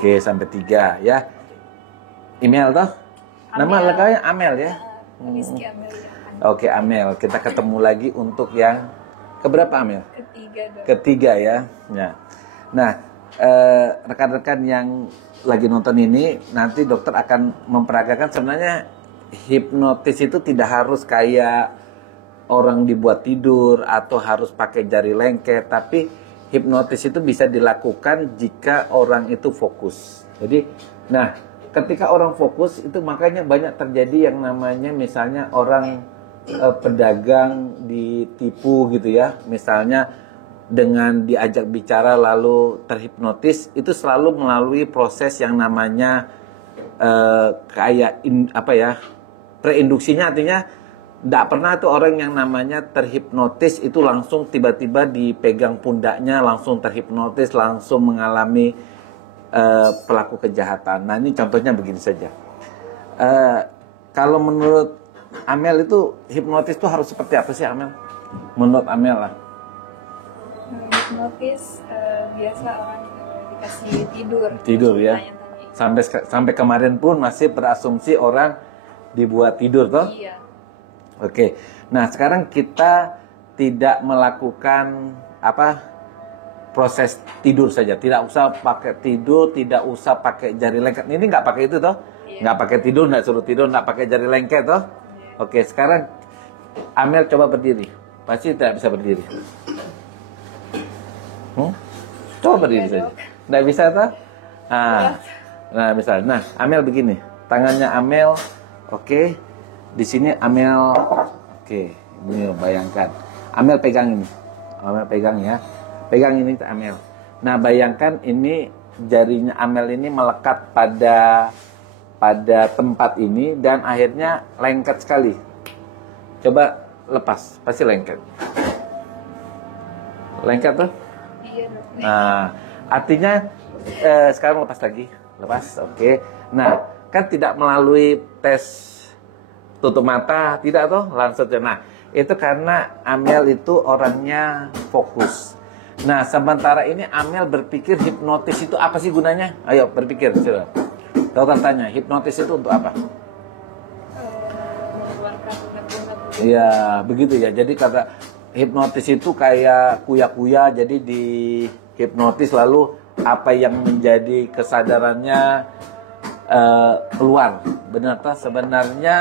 Oke, sampai 3 ya. Email toh? Nama lengkapnya Amel ya? Rizky Amel ya. Oke, Amel. Kita ketemu lagi untuk yang keberapa, Amel? Ketiga dok. Ketiga ya. Nah, rekan-rekan yang lagi nonton ini, nanti dokter akan memperagakan sebenarnya hipnotis itu tidak harus kayak orang dibuat tidur atau harus pakai jari lengket, tapi hipnotis itu bisa dilakukan jika orang itu fokus. Jadi, nah, ketika orang fokus itu makanya banyak terjadi yang namanya misalnya orang pedagang ditipu gitu ya, misalnya dengan diajak bicara lalu terhipnotis, itu selalu melalui proses yang namanya preinduksinya, artinya tidak pernah tuh orang yang namanya terhipnotis itu langsung tiba-tiba dipegang pundaknya, langsung terhipnotis, langsung mengalami pelaku kejahatan. Nah ini contohnya begini saja. Kalau menurut Amel itu hipnotis itu harus seperti apa sih, Amel? Menurut Amel lah. Hipnotis biasa orang dikasih tidur ya. Sampai kemarin pun masih berasumsi orang dibuat tidur toh. Iya. Oke. Nah sekarang kita tidak melakukan proses tidur saja, tidak usah pakai tidur, tidak usah pakai jari lengket. Ini nggak pakai itu toh. Iya. Nggak pakai tidur, nggak suruh tidur, nggak pakai jari lengket toh. Iya. Oke, sekarang Amel coba berdiri. Pasti tidak bisa berdiri. Coba berdiri saja. Nggak bisa toh? Nah, misalnya. Nah, Amel begini. Tangannya Amel, oke. Di sini Amel, oke. Ini bayangkan. Amel pegang ini. Amel pegang ya. Pegang ini Amel. Nah, bayangkan ini jarinya Amel ini melekat pada tempat ini dan akhirnya lengket sekali. Coba lepas, pasti lengket. Lengket tuh? Iya dok. Nah, artinya sekarang lepas lagi. Lepas, oke. Nah, kan tidak melalui tes tutup mata, tidak toh? Langsung. Nah, itu karena Amel itu orangnya fokus. Nah, sementara ini Amel berpikir hipnotis itu apa sih gunanya? Ayo berpikir, sudah. Dokter tanya, hipnotis itu untuk apa? Mengeluarkan unek-unek. Iya, begitu ya. Jadi kata hipnotis itu kayak kuya-kuya, jadi di hipnotis lalu apa yang menjadi kesadarannya keluar. Benar toh? Sebenarnya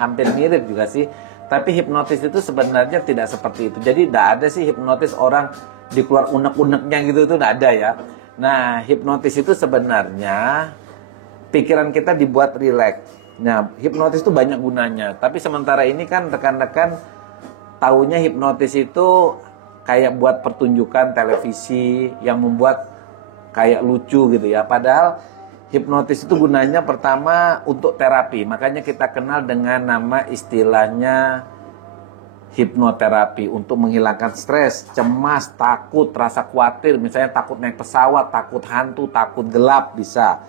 hampir mirip juga sih. Tapi hipnotis itu sebenarnya tidak seperti itu. Jadi tidak ada sih hipnotis orang dikeluar unek-uneknya gitu, itu tidak ada ya. Nah, hipnotis itu sebenarnya pikiran kita dibuat rileks. Nah, hipnotis itu banyak gunanya. Tapi sementara ini kan rekan-rekan taunya hipnotis itu kayak buat pertunjukan televisi yang membuat kayak lucu gitu ya. Padahal hipnotis itu gunanya pertama untuk terapi. Makanya kita kenal dengan nama istilahnya hipnoterapi, untuk menghilangkan stres, cemas, takut, rasa khawatir. Misalnya takut naik pesawat, takut hantu, takut gelap bisa.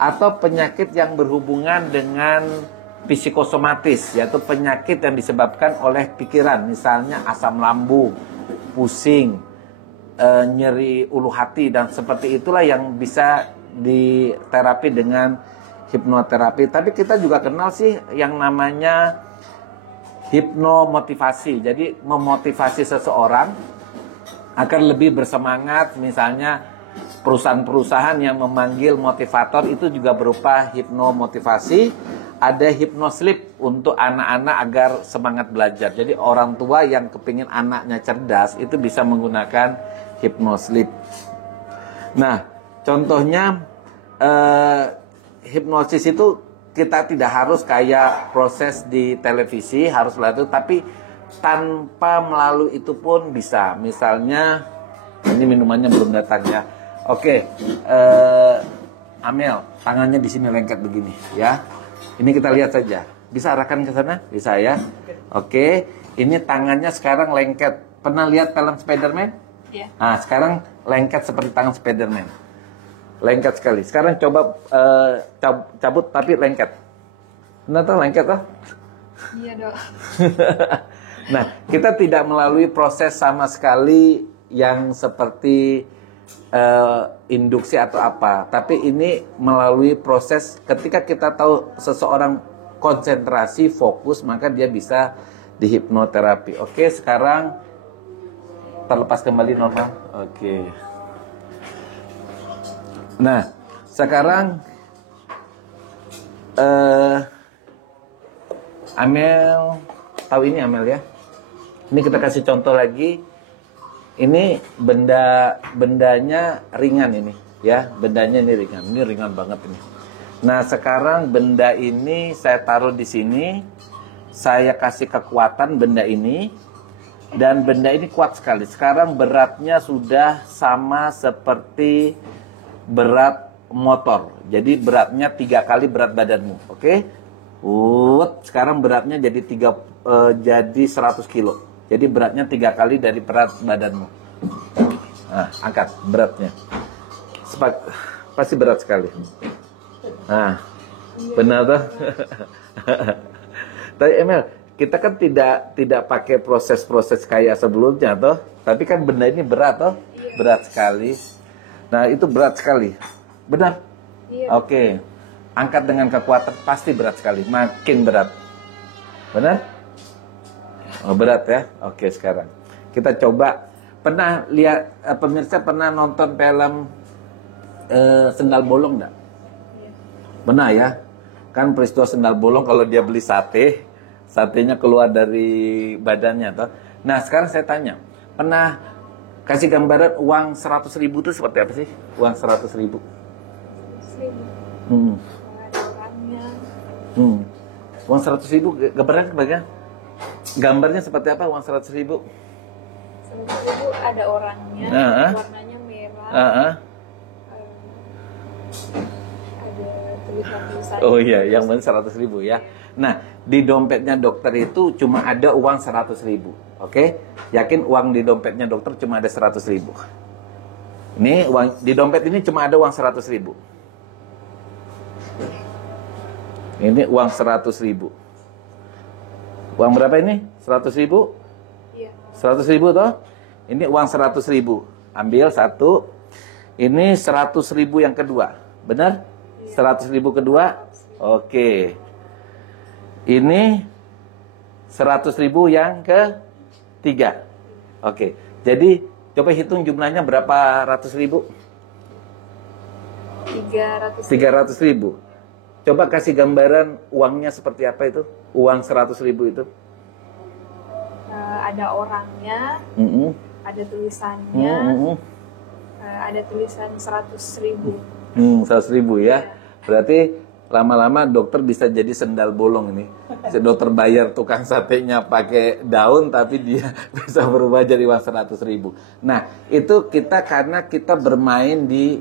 Atau penyakit yang berhubungan dengan psikosomatis, yaitu penyakit yang disebabkan oleh pikiran. Misalnya asam lambung, pusing, nyeri ulu hati, dan seperti itulah yang bisa diterapi dengan hipnoterapi. Tapi kita juga kenal sih yang namanya hipnomotivasi. Jadi memotivasi seseorang agar lebih bersemangat. Misalnya perusahaan-perusahaan yang memanggil motivator itu juga berupa hipnomotivasi. Ada hipnosleep untuk anak-anak agar semangat belajar. Jadi orang tua yang kepingin anaknya cerdas itu bisa menggunakan hipnosleep. Nah, contohnya hipnosis itu kita tidak harus kayak proses di televisi, harus melalui, tapi tanpa melalui itu pun bisa. Misalnya, ini minumannya belum datang ya. Oke, Amel, tangannya di sini lengket begini ya. Ini kita lihat saja. Bisa arahkan ke sana? Bisa ya. Oke, ini tangannya sekarang lengket. Pernah lihat film Spider-Man? Iya. Nah, sekarang lengket seperti tangan Spider-Man. Lengket sekali. Sekarang coba cabut tapi lengket. Benar tuh lengket tuh? Iya dok. Nah, kita tidak melalui proses sama sekali yang seperti induksi atau apa, tapi ini melalui proses ketika kita tahu seseorang konsentrasi, fokus, maka dia bisa dihipnoterapi. Oke, sekarang terlepas kembali normal. Oke. Nah, sekarang Amel tahu ini Amel ya. Ini kita kasih contoh lagi. Ini bendanya ringan ini ya, bendanya ini ringan banget ini. Nah sekarang benda ini saya taruh di sini, saya kasih kekuatan benda ini, dan benda ini kuat sekali. Sekarang beratnya sudah sama seperti berat motor, jadi beratnya 3 kali berat badanmu, oke? Sekarang beratnya jadi 100 kilo. Jadi beratnya 3 kali dari berat badanmu. Nah, angkat beratnya. Pasti berat sekali. Nah, benar tuh. Tapi Emil, kita kan tidak pakai proses-proses kayak sebelumnya toh. Tapi kan benda ini berat toh, berat sekali. Nah, itu berat sekali. Benar? Iya. Oke. Angkat dengan kekuatan pasti berat sekali, makin berat. Benar? Oh, berat ya. Oke, sekarang kita coba. Pernah lihat pemirsa pernah nonton film Sendal Bolong enggak? Iya. Benar ya. Kan peristiwa sendal bolong kalau dia beli sate, satenya keluar dari badannya toh. Nah, sekarang saya tanya, pernah kasih gambaran uang 100.000 itu seperti apa sih? Uang 100.000. 100.000. Ada orangnya. Uang 100.000 gambarannya bagaimana? Gambarnya seperti apa uang 100.000? 100.000 ada orangnya, warnanya merah. Ada tulisan-tulisan. Oh iya, yang benar 100.000 ya. Nah, di dompetnya dokter itu cuma ada uang 100.000. Oke? Yakin uang di dompetnya dokter cuma ada 100.000. Ini uang di dompet ini cuma ada uang 100.000. Ini uang 100.000. Uang berapa ini? 100.000? Iya. 100.000 toh? Ini uang 100.000. Ambil satu. Ini 100.000 yang kedua. Benar? 100.000 kedua? Oke. Ini 100.000 yang ketiga. Oke. Jadi coba hitung jumlahnya berapa ratus ribu? 300.000. Coba kasih gambaran uangnya seperti apa itu? Uang 100.000 itu? Ada orangnya, ada tulisannya, ada tulisan 100.000. 100.000 ya. Berarti lama-lama dokter bisa jadi sendal bolong ini. Dokter bayar tukang satenya pakai daun, tapi dia bisa berubah jadi uang 100.000. Nah, itu karena kita bermain di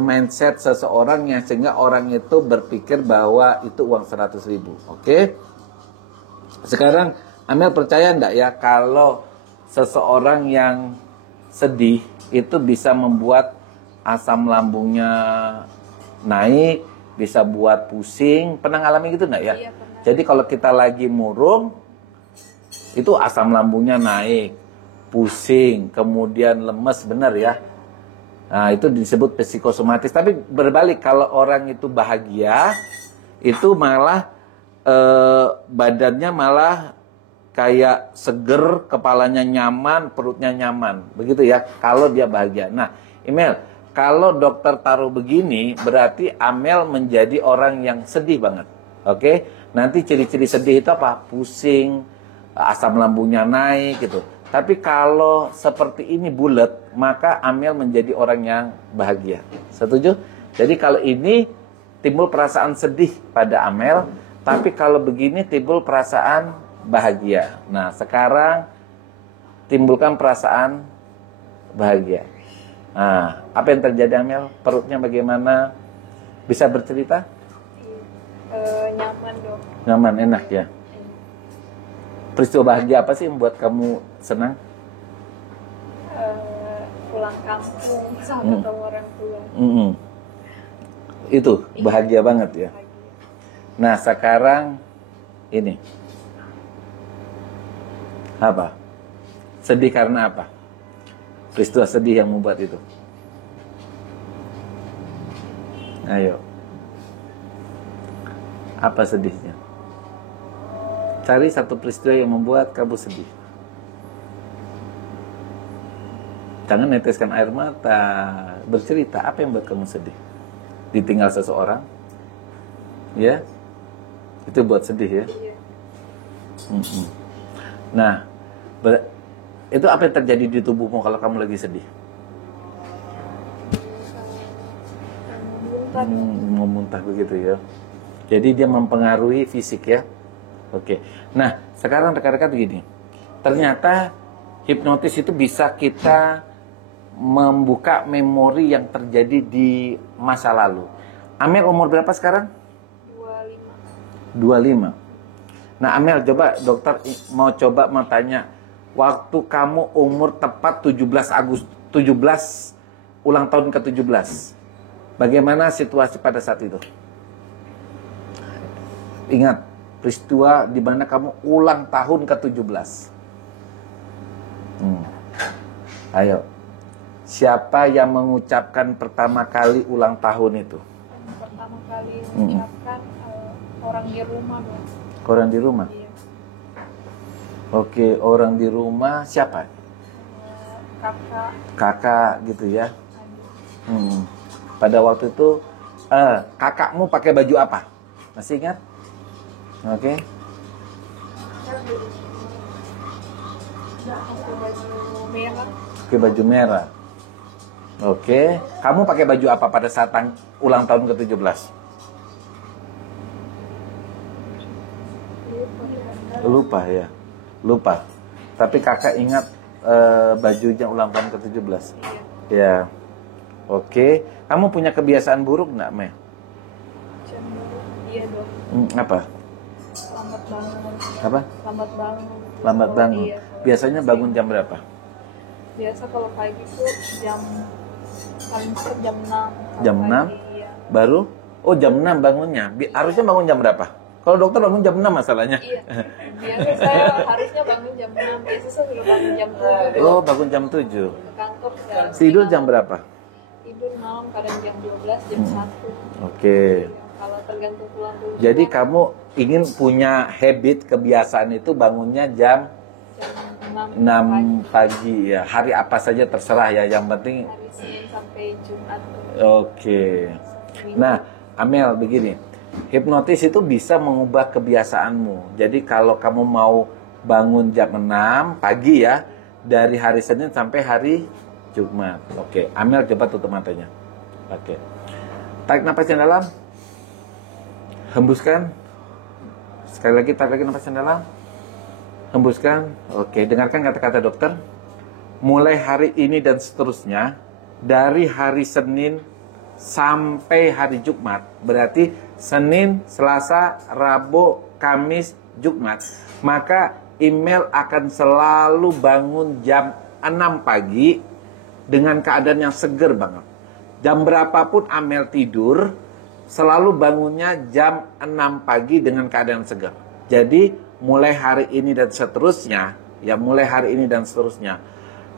mindset seseorang yang sehingga orang itu berpikir bahwa itu uang 100.000. Oke? Sekarang Amel percaya enggak ya kalau seseorang yang sedih itu bisa membuat asam lambungnya naik, bisa buat pusing. Pernah ngalami gitu enggak ya? Iya, pernah. Jadi kalau kita lagi murung itu asam lambungnya naik, pusing, kemudian lemes, benar ya? Nah, itu disebut psikosomatis. Tapi berbalik, kalau orang itu bahagia, itu malah badannya malah kayak seger, kepalanya nyaman, perutnya nyaman. Begitu ya, kalau dia bahagia. Nah, Amel, kalau dokter taruh begini, berarti Amel menjadi orang yang sedih banget. Oke? Nanti ciri-ciri sedih itu apa? Pusing, asam lambungnya naik gitu. Tapi kalau seperti ini bulat, maka Amel menjadi orang yang bahagia. Setuju? Jadi kalau ini timbul perasaan sedih pada Amel, tapi kalau begini timbul perasaan bahagia. Nah, sekarang timbulkan perasaan bahagia. Nah, apa yang terjadi Amel? Perutnya bagaimana? Bisa bercerita? Nyaman dong. Nyaman, enak ya. Peristiwa bahagia apa sih yang membuat kamu senang? Pulang kampung sama ketemu orang tua. Itu bahagia banget ya. Nah, sekarang ini apa? Sedih karena apa? Peristiwa sedih yang membuat itu. Ayo. Apa sedihnya? Cari satu peristiwa yang membuat kamu sedih. Jangan neteskan air mata. Bercerita, apa yang buat kamu sedih? Ditinggal seseorang? Ya? Itu buat sedih ya? Iya. Nah, itu apa yang terjadi di tubuhmu kalau kamu lagi sedih? Memuntah begitu ya. Jadi dia mempengaruhi fisik ya. Oke. Nah, sekarang rekan-rekan begini. Ternyata hipnotis itu bisa kita membuka memori yang terjadi di masa lalu. Amel umur berapa sekarang? 25. Nah, Amel, coba dokter mau tanya, waktu kamu umur tepat 17 ulang tahun ke-17. Bagaimana situasi pada saat itu? Ingat, peristiwa di mana kamu ulang tahun ke-17. Ayo. Siapa yang mengucapkan pertama kali ulang tahun itu? Pertama kali mengucapkan orang di rumah dong. Orang di rumah? Iya. Oke, orang di rumah siapa? Kakak gitu ya. Pada waktu itu kakakmu pakai baju apa? Masih ingat? Oke. Baju merah. Pakai baju merah. Oke. Kamu pakai baju apa pada saat ulang tahun ke-17? Lupa ya. Lupa. Tapi kakak ingat bajunya ulang tahun ke-17. Ya. Oke. Kamu punya kebiasaan buruk nggak, Meh? Iya dong. Apa? Lambat bangun. Apa? Lambat bangun. Lambat bangun. Iya. Biasanya bangun jam berapa? Biasa kalau pagi itu paling cepat jam 6. Jam 6? Iya. Baru? Oh, jam 6 bangunnya. Harusnya bangun jam berapa? Kalau dokter bangun jam 6 masalahnya. Iya. Biasa saya harusnya bangun jam 6. Biasa saya sudah bangun jam 7. Oh, bangun jam 7. Ke kantor ya. Tidur jam berapa? Tidur malam kadang jam 12, jam 1. Oke. Kalau tergantung pulang dulu. Jadi kamu ingin punya habit, kebiasaan itu bangunnya jam jam 6 pagi ya. Hari apa saja terserah ya, yang penting. Hari Senin sampai Jumat. Oke. Nah, Amel begini. Hipnotis itu bisa mengubah kebiasaanmu. Jadi kalau kamu mau bangun jam 6 pagi ya, dari hari Senin sampai hari Jumat. Oke, Amel coba tutup matanya. Oke. Tarik napas yang dalam. Hembuskan. Sekali lagi tarik lagi napas yang dalam. Hembuskan. Oke, dengarkan kata-kata dokter. Mulai hari ini dan seterusnya, dari hari Senin sampai hari Jumat, berarti Senin, Selasa, Rabu, Kamis, Jumat, maka email akan selalu bangun jam 6 pagi dengan keadaan yang seger banget. Jam berapapun Amel tidur, selalu bangunnya jam 6 pagi dengan keadaan segar. Jadi mulai hari ini dan seterusnya,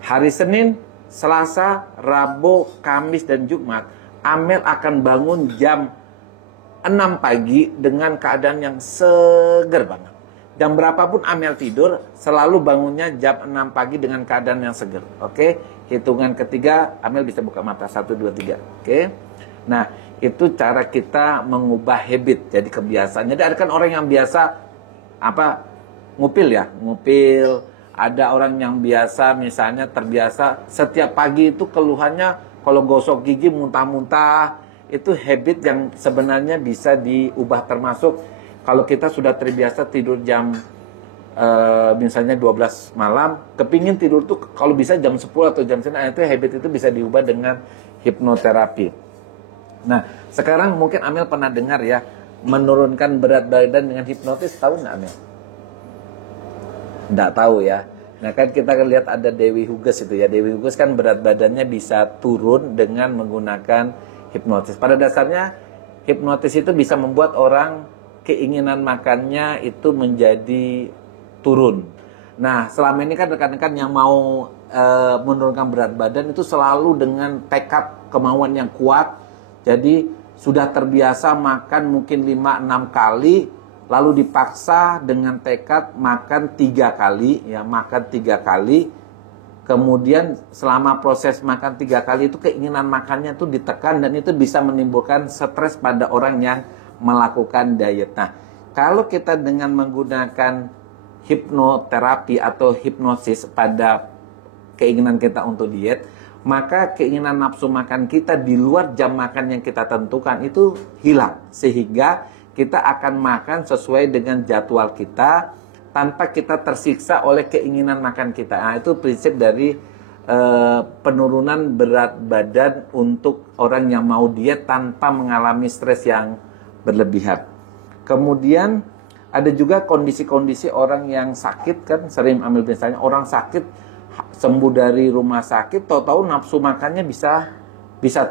hari Senin, Selasa, Rabu, Kamis, dan Jumat, Amel akan bangun jam 6 pagi dengan keadaan yang segar banget. Jam berapapun Amel tidur, selalu bangunnya jam 6 pagi dengan keadaan yang segar. Oke? Hitungan ketiga, Amel bisa buka mata. 1, 2, 3. Oke? Nah, itu cara kita mengubah habit, jadi kebiasaan. Jadi ada kan orang yang biasa ngupil ya, ngupil. Ada orang yang biasa misalnya terbiasa setiap pagi itu keluhannya kalau gosok gigi muntah-muntah. Itu habit yang sebenarnya bisa diubah, termasuk kalau kita sudah terbiasa tidur jam misalnya 12 malam, kepingin tidur tuh kalau bisa jam 10 atau jam 9, itu habit itu bisa diubah dengan hipnoterapi. Nah, sekarang mungkin Amel pernah dengar ya, menurunkan berat badan dengan hipnotis, tahu nggak Amel? Nggak tahu ya. Nah kan kita lihat ada Dewi Huges itu ya. Dewi Huges kan berat badannya bisa turun dengan menggunakan hipnotis. Pada dasarnya hipnotis itu bisa membuat orang keinginan makannya itu menjadi turun. Nah selama ini kan rekan-rekan yang mau menurunkan berat badan itu selalu dengan tekad kemauan yang kuat. Jadi sudah terbiasa makan mungkin 5-6 kali, lalu dipaksa dengan tekad makan 3 kali, ya makan 3 kali. Kemudian selama proses makan 3 kali itu keinginan makannya tuh ditekan, dan itu bisa menimbulkan stres pada orang yang melakukan diet. Nah, kalau kita dengan menggunakan hipnoterapi atau hipnosis pada keinginan kita untuk diet, maka keinginan nafsu makan kita di luar jam makan yang kita tentukan itu hilang, sehingga kita akan makan sesuai dengan jadwal kita tanpa kita tersiksa oleh keinginan makan kita. Nah, itu prinsip dari penurunan berat badan untuk orang yang mau diet tanpa mengalami stres yang berlebihan. Kemudian ada juga kondisi-kondisi orang yang sakit, kan sering ambil misalnya orang sakit sembuh dari rumah sakit, tahu-tahu nafsu makannya bisa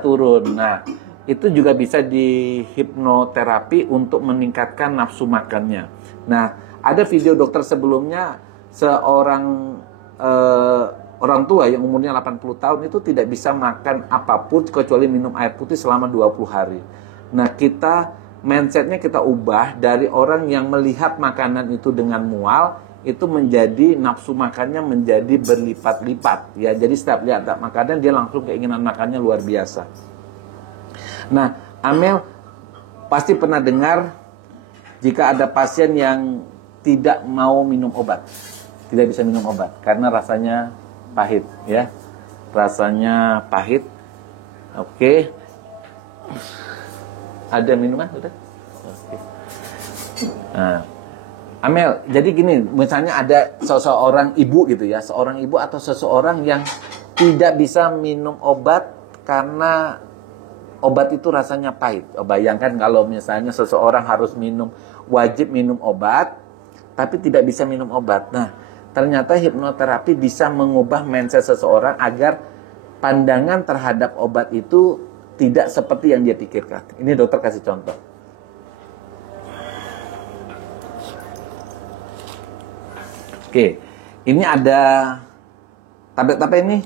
turun. Nah, itu juga bisa di hipnoterapi untuk meningkatkan nafsu makannya. Nah, ada video dokter sebelumnya, seorang orang tua yang umurnya 80 tahun itu tidak bisa makan apapun kecuali minum air putih selama 20 hari. Nah, mindsetnya kita ubah dari orang yang melihat makanan itu dengan mual, itu menjadi nafsu makannya menjadi berlipat-lipat, ya. Jadi setiap lihat makanan dia langsung keinginan makannya luar biasa. Nah, Amel pasti pernah dengar jika ada pasien yang tidak mau minum obat, tidak bisa minum obat karena rasanya pahit, ya. Rasanya pahit. Oke. Ada minuman sudah? Oke. Nah, Amel, jadi gini, misalnya ada seseorang ibu gitu ya, seorang ibu atau seseorang yang tidak bisa minum obat karena obat itu rasanya pahit. Bayangkan kalau misalnya seseorang harus wajib minum obat, tapi tidak bisa minum obat. Nah, ternyata hipnoterapi bisa mengubah mindset seseorang agar pandangan terhadap obat itu tidak seperti yang dia pikirkan. Ini dokter kasih contoh. Oke, ini ada tablet ini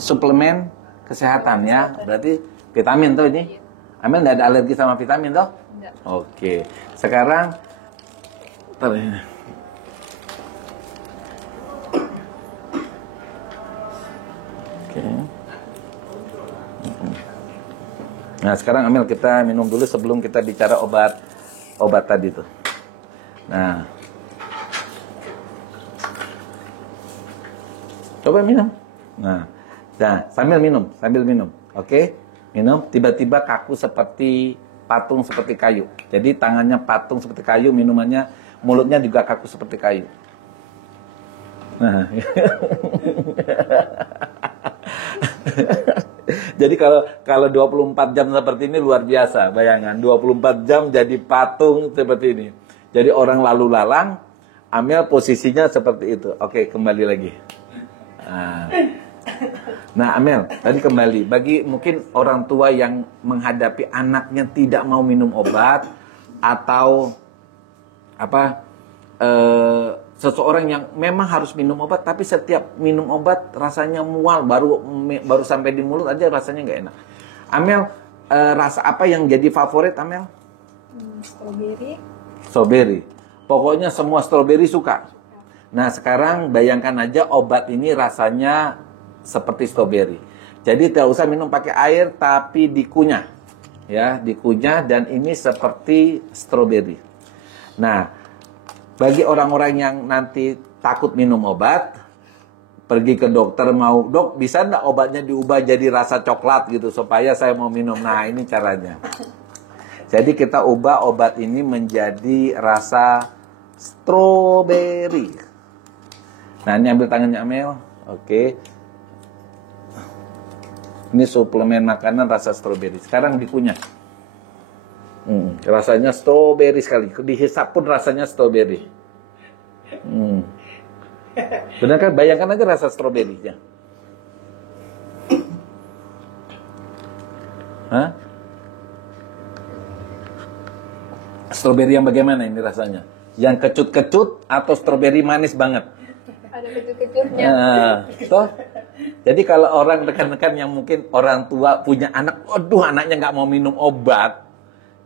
suplemen kesehatan, ya, berarti vitamin tuh ini. Amel nggak ada alergi sama vitamin toh? Enggak. Oke, sekarang oke. Nah, sekarang Amel kita minum dulu sebelum kita bicara obat tadi tuh. Nah, coba minum. Nah, sambil minum. Oke? Minum, tiba-tiba kaku seperti patung, seperti kayu. Jadi tangannya patung seperti kayu, minumannya, mulutnya juga kaku seperti kayu. Nah. Jadi kalau 24 jam seperti ini luar biasa, bayangan 24 jam jadi patung seperti ini. Jadi orang lalu lalang, Amel posisinya seperti itu. Oke, kembali lagi. Nah, Amel, tadi kembali, bagi mungkin orang tua yang menghadapi anaknya tidak mau minum obat, atau seseorang yang memang harus minum obat, tapi setiap minum obat rasanya mual, baru sampai di mulut aja rasanya nggak enak. Amel, rasa apa yang jadi favorit Amel? Strawberry. Pokoknya semua strawberry suka. Nah, sekarang bayangkan aja obat ini rasanya seperti strawberry. Jadi tidak usah minum pakai air, tapi dikunyah. Ya, dikunyah, dan ini seperti strawberry. Nah, bagi orang-orang yang nanti takut minum obat, pergi ke dokter, dok bisa enggak obatnya diubah jadi rasa coklat gitu supaya saya mau minum. Nah, ini caranya. Jadi kita ubah obat ini menjadi rasa strawberry. Nah, ini ambil tangannya Amel. Oke. Ini suplemen makanan rasa strawberry. Sekarang dikunyah. Rasanya strawberry sekali. Dihisap pun rasanya strawberry. Benar kan? Bayangkan aja rasa strawberry-nya. Hah? Strawberry yang bagaimana ini rasanya? Yang kecut-kecut atau strawberry manis banget? Ada kecut-kecutnya. Nah, toh Jadi kalau orang rekan-rekan yang mungkin orang tua punya anak, waduh anaknya nggak mau minum obat,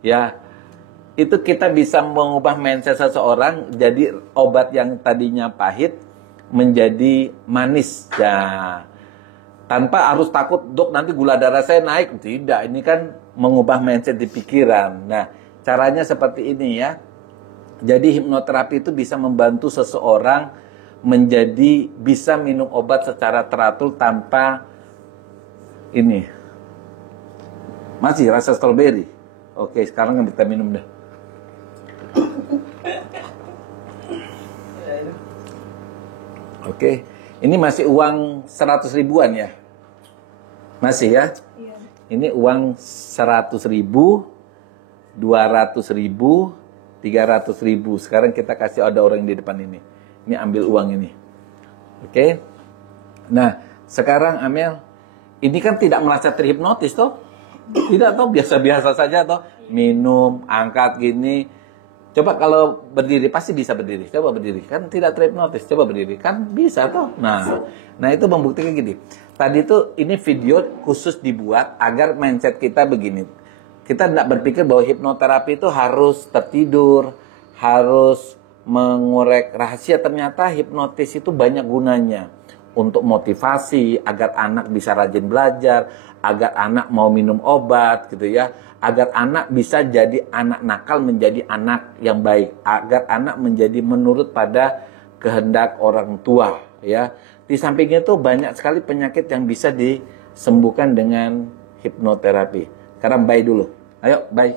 ya itu kita bisa mengubah mindset seseorang jadi obat yang tadinya pahit menjadi manis. Ya, tanpa harus takut, dok nanti gula darah saya naik. Tidak, ini kan mengubah mindset di pikiran. Nah, caranya seperti ini ya. Jadi hipnoterapi itu bisa membantu seseorang menjadi bisa minum obat secara teratur tanpa ini. Masih rasa strawberry. Oke, sekarang kita minum dah. Oke, ini masih uang 100 ribuan ya? Masih ya? Iya. Ini uang 100 ribu, 200 ribu, 300 ribu. Sekarang kita kasih ada orang di depan ini. Ini ambil uang ini. Oke. Nah, sekarang Amel, ini kan tidak merasa terhipnotis toh? Tidak toh, biasa-biasa saja toh. Minum, angkat gini. Coba kalau berdiri, pasti bisa berdiri. Coba berdiri, kan tidak terhipnotis. Coba berdiri, kan bisa toh. Nah itu membuktikan gini. Tadi itu ini video khusus dibuat agar mindset kita begini. Kita tidak berpikir bahwa hipnoterapi itu harus tertidur, harus mengorek rahasia. Ternyata hipnotis itu banyak gunanya untuk motivasi, agar anak bisa rajin belajar, agar anak mau minum obat gitu ya, agar anak bisa jadi anak nakal menjadi anak yang baik, agar anak menjadi menurut pada kehendak orang tua ya. Di sampingnya itu banyak sekali penyakit yang bisa disembuhkan dengan hipnoterapi. Sekarang bye dulu. Ayo bye.